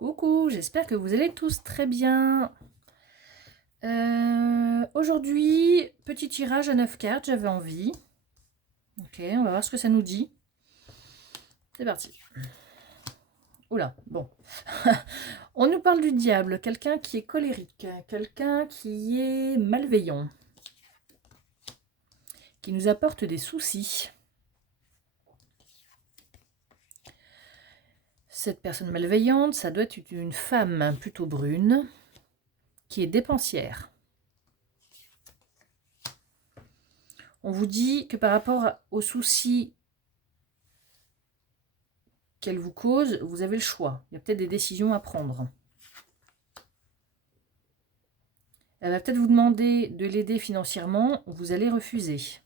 Coucou, j'espère que vous allez tous très bien. Aujourd'hui, petit tirage à 9 cartes, j'avais envie. Ok, on va voir ce que ça nous dit. C'est parti. Oula, bon. On nous parle du diable, quelqu'un qui est colérique, quelqu'un qui est malveillant, qui nous apporte des soucis. Cette personne malveillante, ça doit être une femme plutôt brune, qui est dépensière. On vous dit que par rapport aux soucis qu'elle vous cause, vous avez le choix. Il y a peut-être des décisions à prendre. Elle va peut-être vous demander de l'aider financièrement, vous allez refuser.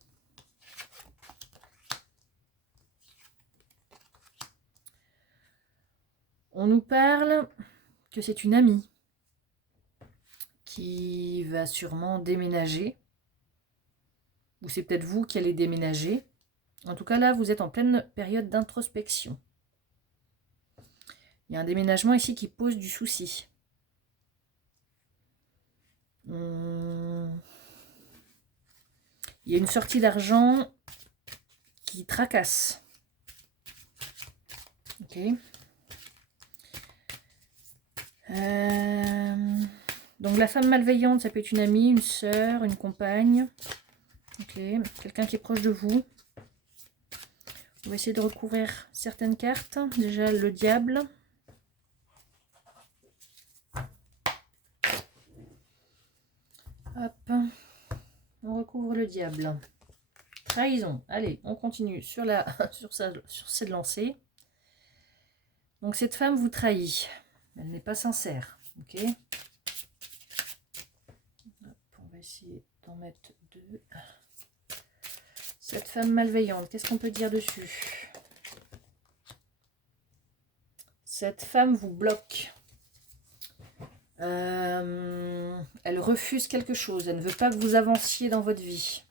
On nous parle que c'est une amie qui va sûrement déménager. Ou c'est peut-être vous qui allez déménager. En tout cas, là, vous êtes en pleine période d'introspection. Il y a un déménagement ici qui pose du souci. Il y a une sortie d'argent qui tracasse. Ok. Donc la femme malveillante, ça peut être une amie, une sœur, une compagne. Ok. Quelqu'un qui est proche de vous. On va essayer de recouvrir certaines cartes. Déjà le diable. Hop. On recouvre le diable. Trahison. Allez, on continue sur cette lancée. Donc cette femme vous trahit. Elle n'est pas sincère. Ok. Hop, on va essayer d'en mettre deux. Cette femme malveillante, qu'est-ce qu'on peut dire dessus? Cette femme vous bloque. Elle refuse quelque chose. Elle ne veut pas que vous avanciez dans votre vie.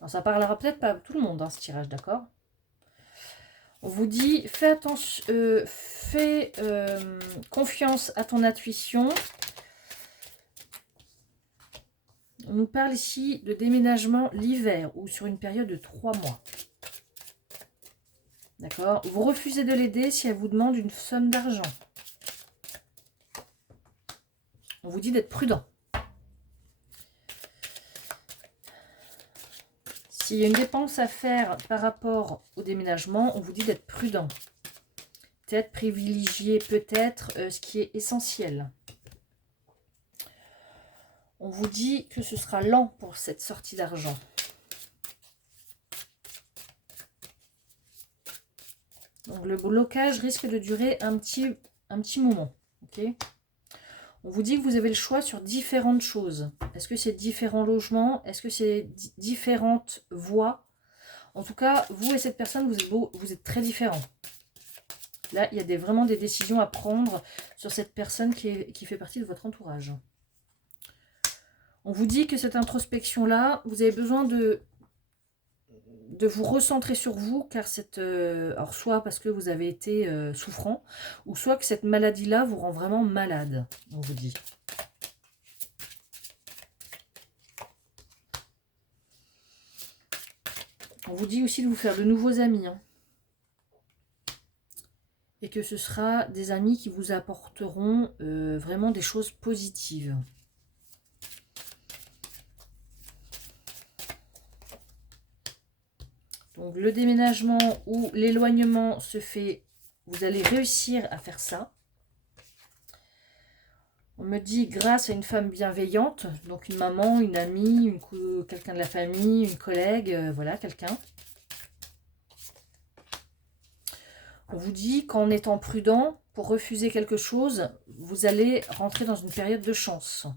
Alors, ça parlera peut-être pas à tout le monde, hein, ce tirage, d'accord? On vous dit, fais attention, fais confiance à ton intuition. On nous parle ici de déménagement l'hiver ou sur une période de 3 mois. D'accord? Vous refusez de l'aider si elle vous demande une somme d'argent. On vous dit d'être prudent. S'il y a une dépense à faire par rapport au déménagement, on vous dit d'être prudent. Peut-être privilégier peut-être ce qui est essentiel. On vous dit que ce sera lent pour cette sortie d'argent. Donc le blocage risque de durer un petit moment. Okay, on vous dit que vous avez le choix sur différentes choses. Est-ce que c'est différents logements? Est-ce que c'est différentes voies? En tout cas, vous et cette personne, vous êtes très différents. Là, il y a vraiment des décisions à prendre sur cette personne qui fait partie de votre entourage. On vous dit que cette introspection-là, vous avez besoin de vous recentrer sur vous, car alors soit parce que vous avez été souffrant, ou soit que cette maladie-là vous rend vraiment malade, on vous dit. On vous dit aussi de vous faire de nouveaux amis, hein, et que ce sera des amis qui vous apporteront vraiment des choses positives. Donc le déménagement ou l'éloignement se fait, vous allez réussir à faire ça. On me dit grâce à une femme bienveillante, donc une maman, une amie, quelqu'un de la famille, une collègue, voilà, quelqu'un. On vous dit qu'en étant prudent, pour refuser quelque chose, vous allez rentrer dans une période de chance.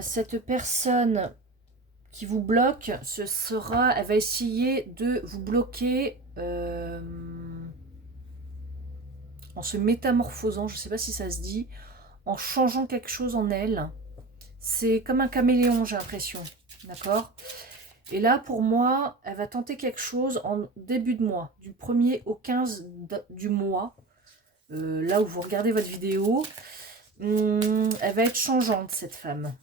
Cette personne qui vous bloque, elle va essayer de vous bloquer en se métamorphosant, je ne sais pas si ça se dit, en changeant quelque chose en elle. C'est comme un caméléon, j'ai l'impression, d'accord? Et là, pour moi, elle va tenter quelque chose en début de mois, du 1er au 15 du mois. Là où vous regardez votre vidéo, elle va être changeante, cette femme.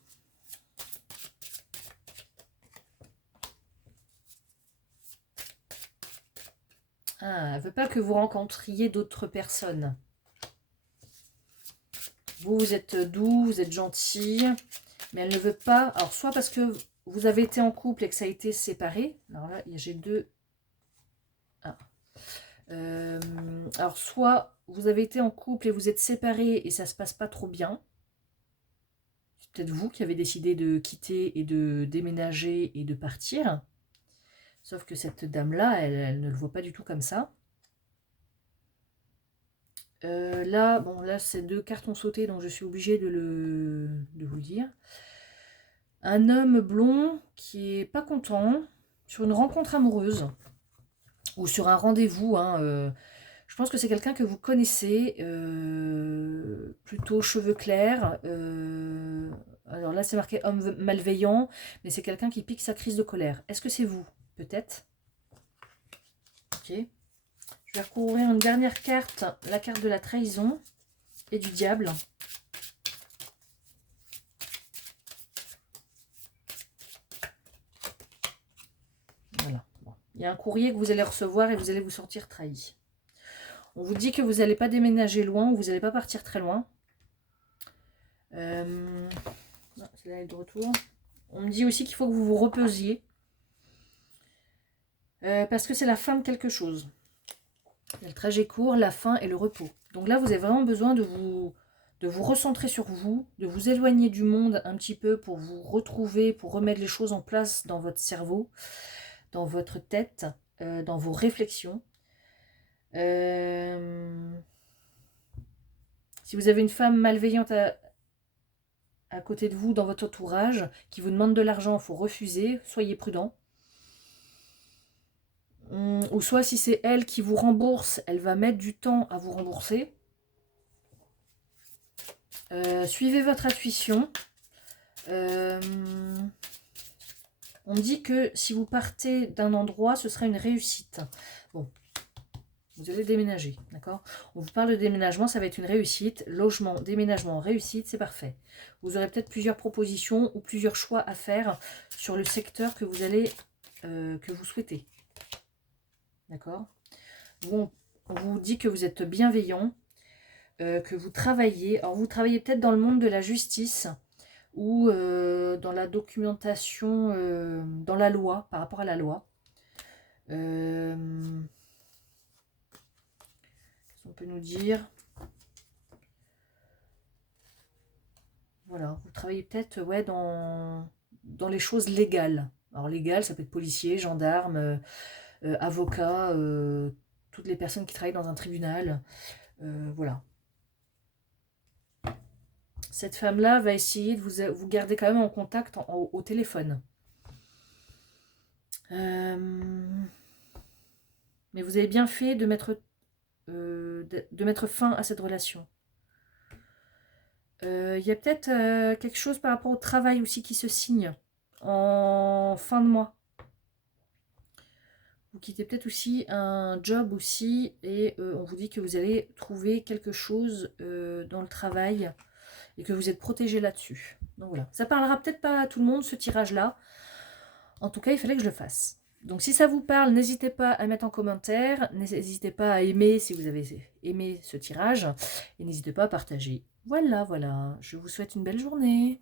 Ah, elle ne veut pas que vous rencontriez d'autres personnes. Vous êtes doux, vous êtes gentil, mais elle ne veut pas... Alors, soit parce que vous avez été en couple et que ça a été séparé. Alors là, j'ai deux... Ah. Alors, soit vous avez été en couple et vous êtes séparés et ça se passe pas trop bien. C'est peut-être vous qui avez décidé de quitter et de déménager et de partir. Sauf que cette dame-là, elle ne le voit pas du tout comme ça. Là, bon, là, ces deux cartes ont sauté, donc je suis obligée de vous le dire. Un homme blond qui est pas content sur une rencontre amoureuse ou sur un rendez-vous. Hein, je pense que c'est quelqu'un que vous connaissez, plutôt cheveux clairs. Alors là, c'est marqué homme malveillant, mais c'est quelqu'un qui pique sa crise de colère. Est-ce que c'est vous? Peut-être. Ok. Je vais recouvrir une dernière carte, la carte de la trahison et du diable. Voilà. Bon. Il y a un courrier que vous allez recevoir et vous allez vous sentir trahi. On vous dit que vous n'allez pas déménager loin ou vous n'allez pas partir très loin. Celle-là est de retour. On me dit aussi qu'il faut que vous vous reposiez. Parce que c'est la fin de quelque chose. Le trajet court, la fin et le repos. Donc là, vous avez vraiment besoin de vous recentrer sur vous, de vous éloigner du monde un petit peu pour vous retrouver, pour remettre les choses en place dans votre cerveau, dans votre tête, dans vos réflexions. Si vous avez une femme malveillante à côté de vous, dans votre entourage, qui vous demande de l'argent, il faut refuser, soyez prudent. Ou soit si c'est elle qui vous rembourse, elle va mettre du temps à vous rembourser. Suivez votre intuition. On dit que si vous partez d'un endroit, ce sera une réussite. Bon, vous allez déménager, d'accord? On vous parle de déménagement, ça va être une réussite. Logement, déménagement, réussite, c'est parfait. Vous aurez peut-être plusieurs propositions ou plusieurs choix à faire sur le secteur que vous allez, que vous souhaitez. D'accord? Bon, on vous dit que vous êtes bienveillant, que vous travaillez. Alors, vous travaillez peut-être dans le monde de la justice ou dans la documentation, dans la loi, par rapport à la loi. Qu'est-ce qu'on peut nous dire? Voilà, vous travaillez peut-être ouais, dans les choses légales. Alors, légal, ça peut être policier, gendarme, avocat, toutes les personnes qui travaillent dans un tribunal. Voilà. Cette femme-là va essayer de vous garder quand même en contact au téléphone. Mais vous avez bien fait de mettre fin à cette relation. Il y a peut-être quelque chose par rapport au travail aussi qui se signe en fin de mois. Vous quittez peut-être aussi un job aussi et on vous dit que vous allez trouver quelque chose dans le travail et que vous êtes protégé là-dessus. Donc voilà, ça parlera peut-être pas à tout le monde ce tirage-là. En tout cas, il fallait que je le fasse. Donc si ça vous parle, n'hésitez pas à mettre en commentaire, n'hésitez pas à aimer si vous avez aimé ce tirage et n'hésitez pas à partager. Voilà, voilà, je vous souhaite une belle journée.